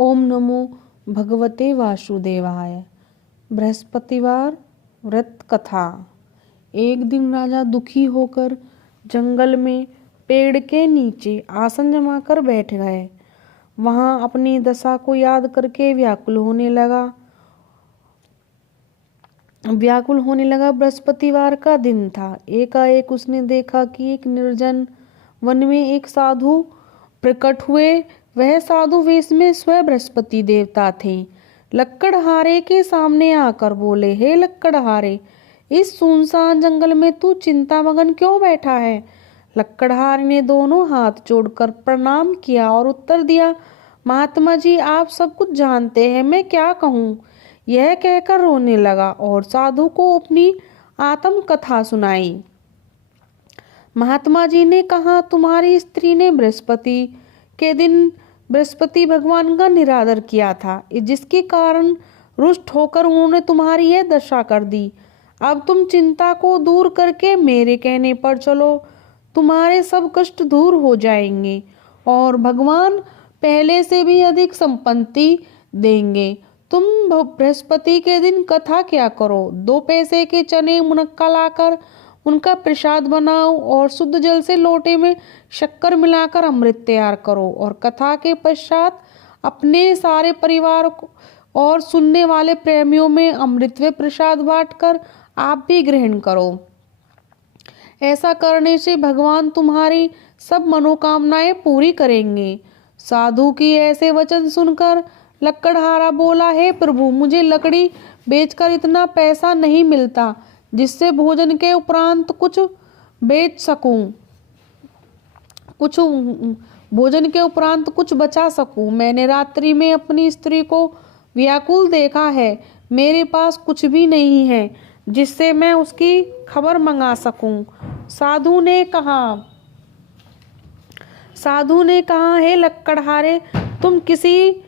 ओम नमो भगवते वासुदेवाय। बृहस्पतिवार व्रत कथा। एक दिन राजा दुखी होकर जंगल में पेड़ के नीचे आसन जमाकर बैठ गए। वहां अपनी दशा को याद करके व्याकुल होने लगा। बृहस्पतिवार का दिन था। एकाएक उसने देखा कि एक निर्जन वन में एक साधु प्रकट हुए। वह साधु वेश में स्वयं बृहस्पति देवता थे। लक्कड़हारे के सामने आकर बोले, हे लक्कड़हारे, इस सुनसान जंगल में तू चिंता मगन क्यों बैठा है? लक्कड़हारे ने दोनों हाथ जोड़कर प्रणाम किया और उत्तर दिया, महात्मा जी, आप सब कुछ जानते हैं, मैं क्या कहूँ। यह कहकर रोने लगा और साधु को अपनी आत्म कथा सुनाई। महात्मा जी ने कहा, तुम्हारी स्त्री ने बृहस्पति के दिन बृहस्पति भगवान का निरादर किया था, जिसके कारण रुष्ट होकर उन्होंने तुम्हारी यह दशा कर दी। अब तुम चिंता को दूर करके मेरे कहने पर चलो, तुम्हारे सब कष्ट दूर हो जाएंगे और भगवान पहले से भी अधिक संपत्ति देंगे। तुम बृहस्पति के दिन कथा क्या करो, 2 पैसे के चने मुनक्का लाकर उनका प्रसाद बनाओ और शुद्ध जल से लोटे में शक्कर मिलाकर अमृत तैयार करो और कथा के पश्चात अपने सारे परिवार को और सुनने वाले प्रेमियों में अमृत व प्रसाद बांटकर आप भी ग्रहण करो। ऐसा करने से भगवान तुम्हारी सब मनोकामनाएं पूरी करेंगे। साधु की ऐसे वचन सुनकर लक्कड़हारा बोला, हे प्रभु, मुझे लकड़ी बेचकर इतना पैसा नहीं मिलता जिससे भोजन के उपरांत कुछ बचा सकूं। मैंने रात्रि में अपनी स्त्री को व्याकुल देखा है। मेरे पास कुछ भी नहीं है जिससे मैं उसकी खबर मंगा सकूं। साधु ने कहा, हे लक्कड़हारे, तुम किसी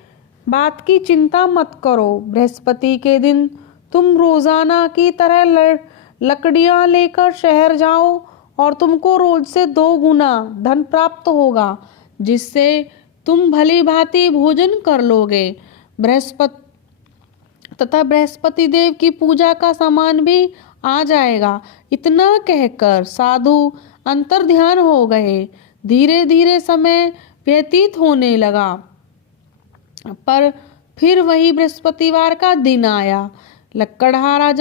बात की चिंता मत करो। बृहस्पति के दिन तुम रोजाना की तरह लकड़ियां लेकर शहर जाओ और तुमको रोज से 2 गुना धन प्राप्त होगा, जिससे तुम भली भांति भोजन कर लोगे। बृहस्पति देव की पूजा का सामान भी आ जाएगा। इतना कहकर साधु अंतर्ध्यान हो गए। धीरे धीरे समय व्यतीत होने लगा, पर फिर वही बृहस्पतिवार का दिन आया। लक्कड़हारा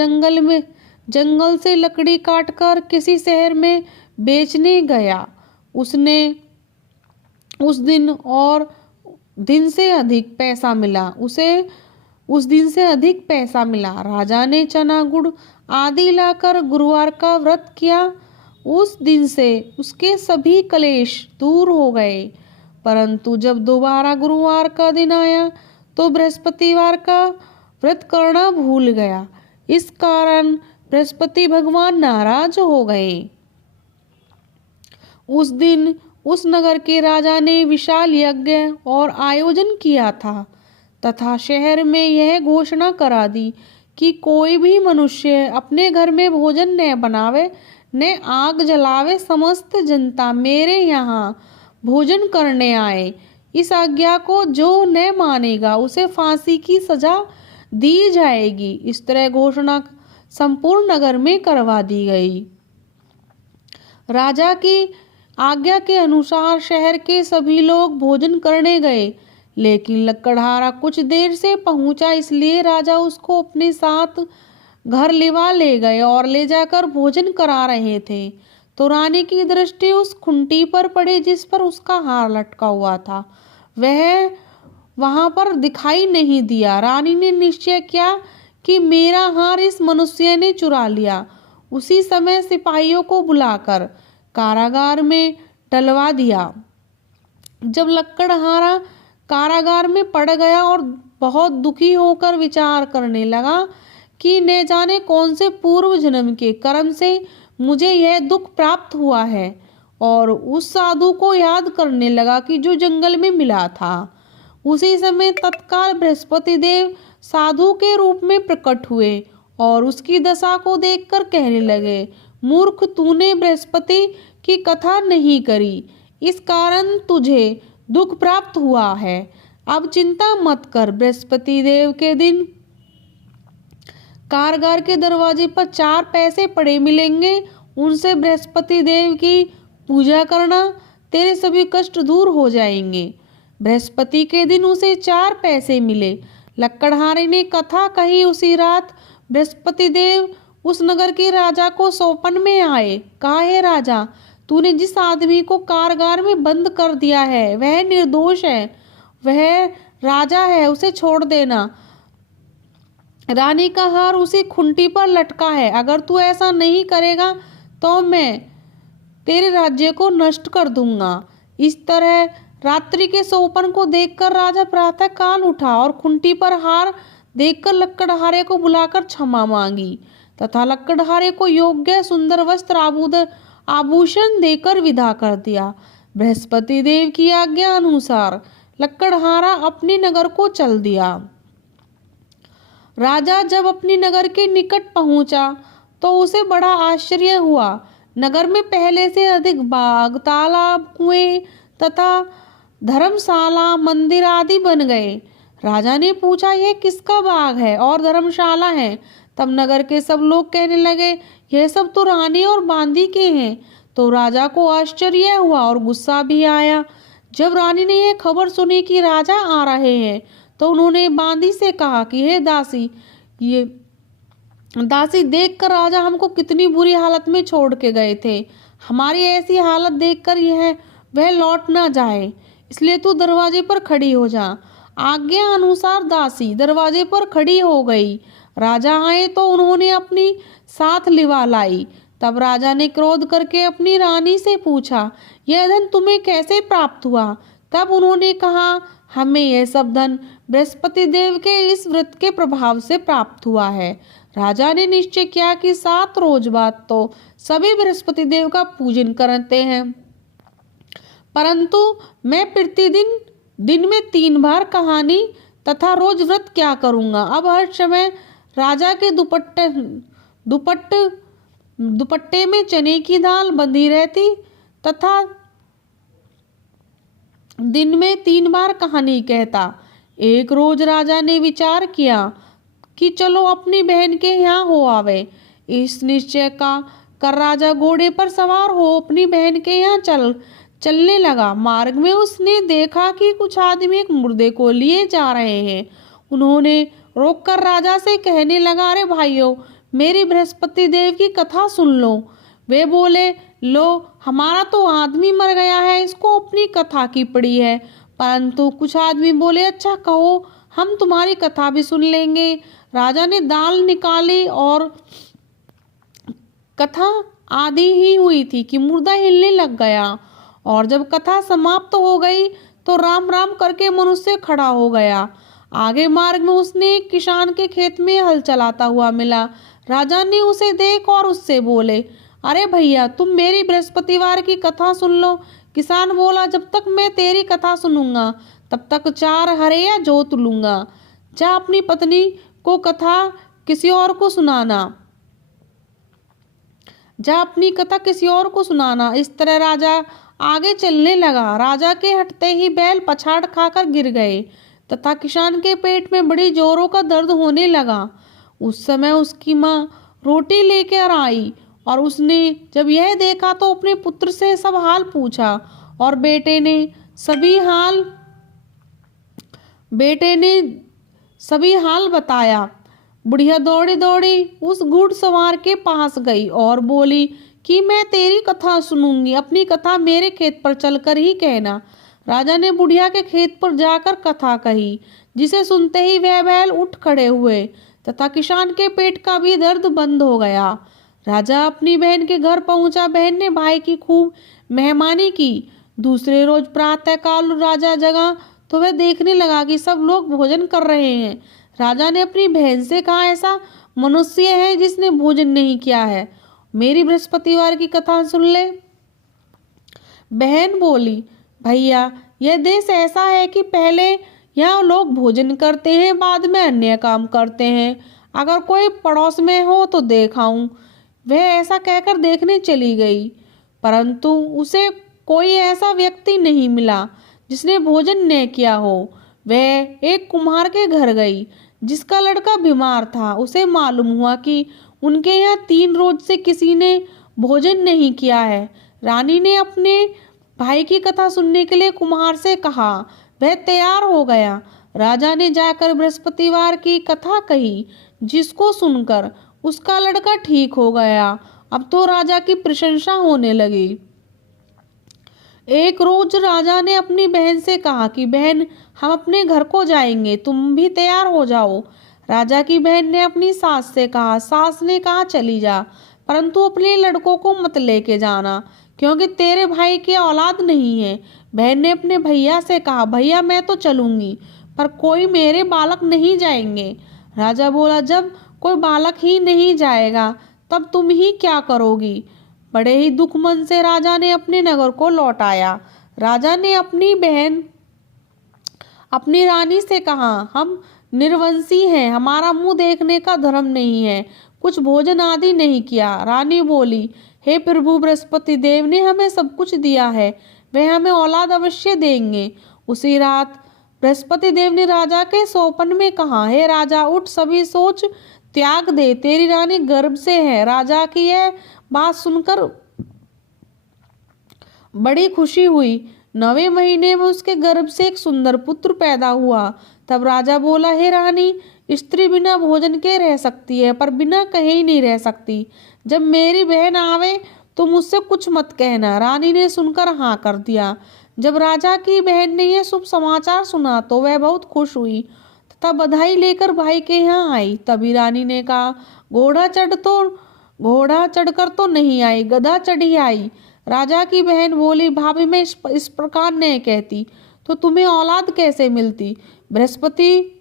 जंगल से लकड़ी काटकर किसी शहर में बेचने गया। उसने उस दिन से अधिक पैसा मिला। राजा ने चना गुड़ आदि लाकर गुरुवार का व्रत किया। उस दिन से उसके सभी क्लेश दूर हो गए। परंतु जब दोबारा गुरुवार का दिन आया तो बृहस्पतिवार का व्रत करना भूल गया। इस कारण बृहस्पति भगवान नाराज हो गए। उस दिन उस नगर के राजा ने विशाल यज्ञ और आयोजन किया था तथा शहर में यह घोषणा करा दी कि कोई भी मनुष्य अपने घर में भोजन न बनावे न आग जलावे। समस्त जनता मेरे यहाँ भोजन करने आए। इस आज्ञा को जो न मानेगा उसे फांसी की सजा दी जाएगी। इस तरह घोषणा संपूर्ण नगर में करवा दी गई। राजा की आज्ञा के अनुसार शहर के सभी लोग भोजन करने गए, लेकिन लक्कड़हारा कुछ देर से पहुंचा, इसलिए राजा उसको अपने साथ घर ले गए और ले जाकर भोजन करा रहे थे तो रानी की दृष्टि उस खुंटी पर पड़ी जिस पर उसका हार लटका हुआ था। वह वहां पर दिखाई नहीं दिया। रानी ने निश्चय किया कि मेरा हार इस मनुष्य ने चुरा लिया। उसी समय सिपाहियों को बुलाकर कारागार में डलवा दिया। जब लक्कड़हारा कारागार में पड़ गया और बहुत दुखी होकर विचार करने लगा कि न जाने कौन से पूर्व जन्म के कर्म से मुझे यह दुख प्राप्त हुआ है, और उस साधु को याद करने लगा कि जो जंगल में मिला था। उसी समय तत्काल बृहस्पति देव साधु के रूप में प्रकट हुए और उसकी दशा को देखकर कहने लगे, मूर्ख, तूने बृहस्पति की कथा नहीं करी, इस कारण तुझे दुख प्राप्त हुआ है। अब चिंता मत कर, बृहस्पति देव के दिन कारगार के दरवाजे पर 4 पैसे पड़े मिलेंगे, उनसे बृहस्पति देव की पूजा करना, तेरे सभी कष्ट दूर हो जाएंगे। बृहस्पति के दिन उसे 4 पैसे मिले। लक्कड़हारे ने कथा कही। उसी रात बृहस्पति देव उस नगर के राजा को सौंपन में आए। कहा, हे राजा, तूने जिस आदमी को कारागार में बंद कर दिया है वह निर्दोष है, वह राजा है, उसे छोड़ देना। रानी का हार उसी खूंटी पर लटका है, अगर तू ऐसा नहीं करेगा तो मैं तेरे राज्य को नष्ट कर दूंगा। इस तरह रात्रि के सोपन को देखकर राजा प्रातः काल उठा और खूंटी पर हार देखकर लक्कड़हारे को बुलाकर क्षमा मांगी तथा लक्कड़हारे को योग्य सुंदर वस्त्र आभूषण देकर विदा कर दिया। बृहस्पति देव की आज्ञा अनुसार लक्कड़हारा अपने नगर को चल दिया। राजा जब अपनी नगर के निकट पहुंचा तो उसे बड़ा आश्चर्य हुआ। नगर में पहले से अधिक बाग, तालाब, कुएं तथा धर्मशाला, मंदिर आदि बन गए। राजा ने पूछा, यह किसका बाग है और धर्मशाला है? तब नगर के सब लोग कहने लगे, यह सब तो रानी और बांदी के हैं। तो राजा को आश्चर्य हुआ और गुस्सा भी आया। जब रानी ने यह खबर सुनी कि राजा आ रहे हैं तो उन्होंने बांदी से कहा कि हे दासी, ये दासी, देखकर राजा हमको कितनी बुरी हालत में छोड़ के गए थे। हमारी ऐसी हालत देखकर वह लौट ना जाए, इसलिए तू दरवाजे पर खड़ी हो जा। आज्ञा अनुसार दासी दरवाजे पर खड़ी हो गई। राजा आए तो उन्होंने अपनी साथ लिवा लाई। तब राजा ने क्रोध करके अपनी रानी से पूछा, यह धन तुम्हें कैसे प्राप्त हुआ? तब उन्होंने कहा, हमें यह सब धन बृहस्पति देव के इस व्रत के प्रभाव से प्राप्त हुआ है। राजा ने निश्चय किया कि 7 रोज बाद तो सभी बृहस्पति देव का पूजन करते हैं, परंतु मैं प्रतिदिन दिन में 3 बार कहानी तथा रोज व्रत क्या करूंगा। अब हर समय राजा के दुपट्टे में चने की दाल बंधी रहती तथा दिन में 3 बार कहानी कहता। एक रोज राजा ने विचार किया कि चलो अपनी बहन के यहाँ हो आवे। इस निश्चय का कर राजा घोड़े पर सवार हो अपनी बहन के यहाँ चलने लगा। मार्ग में उसने देखा कि कुछ आदमी एक मुर्दे को लिए जा रहे हैं। उन्होंने रोककर राजा से कहने लगा, अरे भाइयों, मेरी बृहस्पति देव की कथा सुन लो। वे बोले, लो, हमारा तो आदमी मर गया है, इसको अपनी कथा की पड़ी है। परंतु कुछ आदमी बोले, अच्छा कहो, हम तुम्हारी कथा भी सुन लेंगे। राजा ने दाल निकाली और कथा आधी ही हुई थी कि मुर्दा हिलने लग गया, और जब कथा समाप्त हो गई तो राम राम करके मनुष्य खड़ा हो गया। आगे मार्ग में उसने एक किसान के खेत में हल चलाता हुआ मिला। राजा ने उसे देख और उससे बोले, अरे भैया, तुम मेरी बृहस्पतिवार की कथा सुन लो। किसान बोला, जब तक मैं तेरी कथा सुनूंगा तब तक 4 हरेया जोत लूंगा। जा अपनी पत्नी को कथा किसी और को सुनाना। जा अपनी कथा किसी और को सुनाना। इस तरह राजा आगे चलने लगा। राजा के हटते ही बैल पछाड़ खाकर गिर गए तथा किसान के पेट में बड़ी जोरों का दर्द होने लगा। उस समय उसकी माँ रोटी लेकर आई और उसने जब यह देखा तो अपने पुत्र से सब हाल पूछा और बेटे ने सभी हाल बताया। बुढ़िया दौड़ी दौड़ी उस घुड़सवार के पास गई और बोली कि मैं तेरी कथा सुनूंगी, अपनी कथा मेरे खेत पर चलकर ही कहना। राजा ने बुढ़िया के खेत पर जाकर कथा कही, जिसे सुनते ही वह बैल उठ खड़े हुए तथा किसान के पेट का भी दर्द बंद हो गया। राजा अपनी बहन के घर पहुंचा। बहन ने भाई की खूब मेहमानी की। दूसरे रोज प्रातः काल राजा जगा तो वह देखने लगा कि सब लोग भोजन कर रहे हैं। राजा ने अपनी बहन से कहा, ऐसा मनुष्य है जिसने भोजन नहीं किया है, मेरी बृहस्पतिवार की कथा सुन ले। बहन बोली, भैया, यह देश ऐसा है कि पहले यहाँ लोग भोजन करते हैं, बाद में अन्य काम करते हैं। अगर कोई पड़ोस में हो तो देखाऊं। वह ऐसा कहकर देखने चली गई, परंतु उसे कोई ऐसा व्यक्ति नहीं मिला जिसने भोजन न किया हो। वह एक कुम्हार के घर गई जिसका लड़का बीमार था। उसे मालूम हुआ कि उनके यहाँ 3 रोज से किसी ने भोजन नहीं किया है। रानी ने अपने भाई की कथा सुनने के लिए कुम्हार से कहा। वह तैयार हो गया। राजा ने जाकर बृहस्पतिवार की कथा कही, जिसको सुनकर उसका लड़का ठीक हो गया। अब तो राजा की प्रशंसा होने लगी। एक रोज राजा ने अपनी बहन से कहा कि बहन, हम अपने घर को जाएंगे, तुम भी तैयार हो जाओ। राजा की बहन ने अपनी सास से कहा। सास ने कहा, चली जा, परंतु अपने लड़कों को मत लेके जाना, क्योंकि तेरे भाई की औलाद नहीं है। बहन ने अपने भैया से कहा, भैया मैं तो चलूंगी, पर कोई मेरे बालक नहीं जाएंगे। राजा बोला, जब कोई बालक ही नहीं जाएगा तब तुम ही क्या करोगी। बड़े ही दुख मन से राजा ने अपने नगर को लौटाया। राजा ने अपनी बहन अपनी रानी से कहा, हम निर्वंशी हैं, हमारा मुंह देखने का धर्म नहीं है, कुछ भोजन आदि नहीं किया। रानी बोली, हे प्रभु, बृहस्पति देव ने हमें सब कुछ दिया है, वह हमें औलाद अवश्य देंगे। उसी रात बृहस्पति देव ने राजा के स्वप्न में कहा, हे राजा, उठ, सभी सोच त्याग दे, तेरी रानी गर्भ से है। राजा की यह बात सुनकर बड़ी खुशी हुई। 9वें महीने में उसके गर्भ से एक सुंदर पुत्र पैदा हुआ। तब राजा बोला, हे रानी, स्त्री बिना भोजन के रह सकती है, पर बिना कहे ही नहीं रह सकती। जब मेरी बहन आवे तो मुझसे कुछ मत कहना। रानी ने सुनकर हाँ कर दिया। जब राजा की बहन ने यह शुभ समाचार सुना तो वह बहुत खुश हुई तथा बधाई लेकर भाई के यहाँ आई। तभी रानी ने कहा, घोड़ा चढ़कर तो नहीं आई, गधा चढ़ी आई। राजा की बहन बोली, भाभी, मैं इस प्रकार नहीं कहती तो तुम्हें औलाद कैसे मिलती। बृहस्पति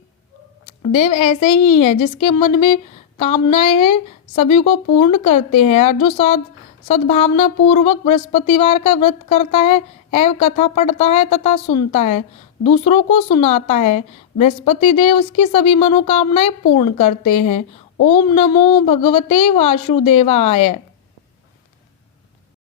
देव ऐसे ही है, जिसके मन में कामनाएं हैं सभी को पूर्ण करते हैं, और जो सद्भावना पूर्वक बृहस्पतिवार का व्रत करता है एवं कथा पढ़ता है तथा सुनता है, दूसरों को सुनाता है, बृहस्पति देव उसकी सभी मनोकामनाएं पूर्ण करते हैं। ओम नमो भगवते वासुदेवाय।